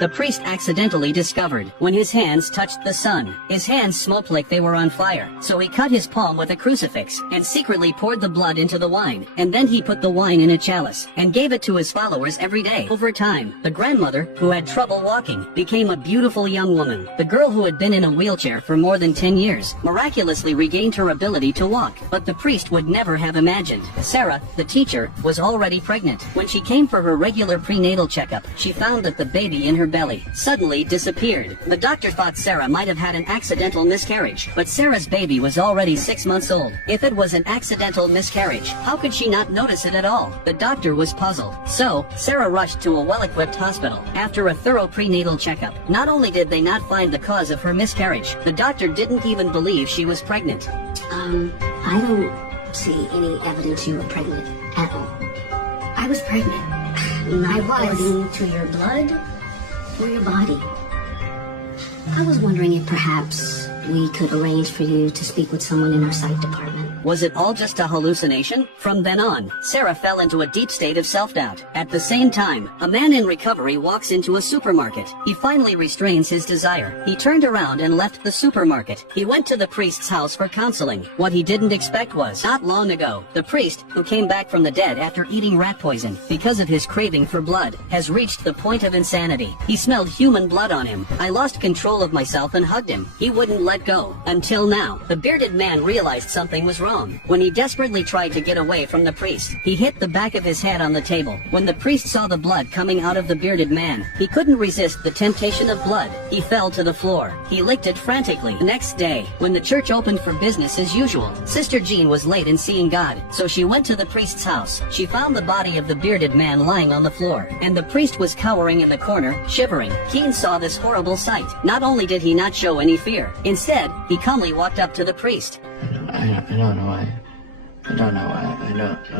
the priest accidentally discovered when his hands touched the sun. His hands smoked like they were on fire, so he cut his palm with a crucifix and secretly poured the blood into the wine, and then he put the wine in a chalice and gave it to his followers every day. Over time, the grandmother, who had trouble walking, became a beautiful young woman. The girl who had been in a wheelchair for more than 10 years miraculously regained her ability to walk, but the priest would never have imagined. Sarah, the teacher, was already pregnant. When she came for her regular prenatal checkup, she found that the baby in her belly suddenly disappeared. The doctor thought Sarah might have had an accidental miscarriage, but Sarah's baby was already 6 months old. If it was an accidental miscarriage, how could she not notice it at all? The doctor was puzzled. So, Sarah rushed to a well-equipped hospital. After a thorough prenatal checkup, not only did they not find the cause of her miscarriage, the doctor didn't even believe she was pregnant. I don't see any evidence you were pregnant at all. I was pregnant. Not according to your blood or your body. I was wondering if perhaps we could arrange for you to speak with someone in our psych department. Was it all just a hallucination? From then on, Sarah fell into a deep state of self-doubt. At the same time, a man in recovery walks into a supermarket. He finally restrains his desire. He turned around and left the supermarket. He went to the priest's house for counseling. What he didn't expect was, not long ago, the priest, who came back from the dead after eating rat poison because of his craving for blood, has reached the point of insanity. He smelled human blood on him. I lost control of myself and hugged him. He wouldn't let go. Until now, the bearded man realized something was wrong. When he desperately tried to get away from the priest, he hit the back of his head on the table. When the priest saw the blood coming out of the bearded man, he couldn't resist the temptation of blood. He fell to the floor. He licked it frantically. The next day, when the church opened for business as usual, Sister Jean was late in seeing God, so she went to the priest's house. She found the body of the bearded man lying on the floor, and the priest was cowering in the corner, shivering. Keen saw this horrible sight. Not only did he not show any fear, instead, he calmly walked up to the priest. I don't know why. I don't know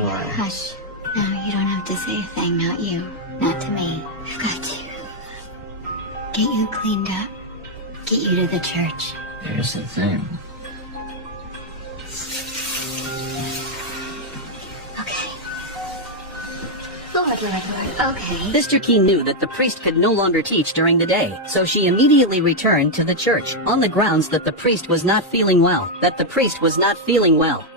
why. Hush. No, you don't have to say a thing, not you. Not to me. I've got to get you cleaned up. Get you to the church. Here's the thing. Okay. Lord. Okay. Sister Keen knew that the priest could no longer teach during the day, so she immediately returned to the church, on the grounds that the priest was not feeling well,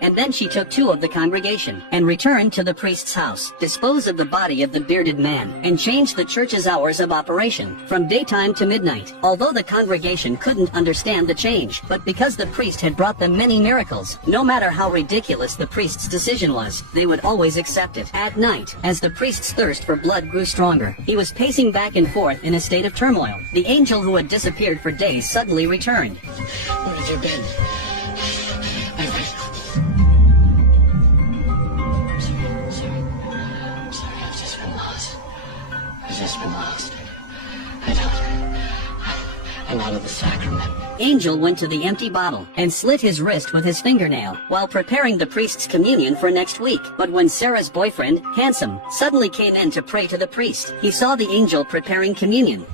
and then she took 2 of the congregation, and returned to the priest's house, disposed of the body of the bearded man, and changed the church's hours of operation, from daytime to midnight, although the congregation couldn't understand the change, but because the priest had brought them many miracles, no matter how ridiculous the priest's decision was, they would always accept it. At night, as the priest's thirst for blood grew stronger, he was pacing back and forth in a state of turmoil. The angel who had disappeared for days suddenly returned. Where have you been? I'm sorry, I've just been lost. I'm out of the sacrament. Angel went to the empty bottle and slit his wrist with his fingernail while preparing the priest's communion for next week. But when Sarah's boyfriend, Handsome, suddenly came in to pray to the priest, he saw the angel preparing communion.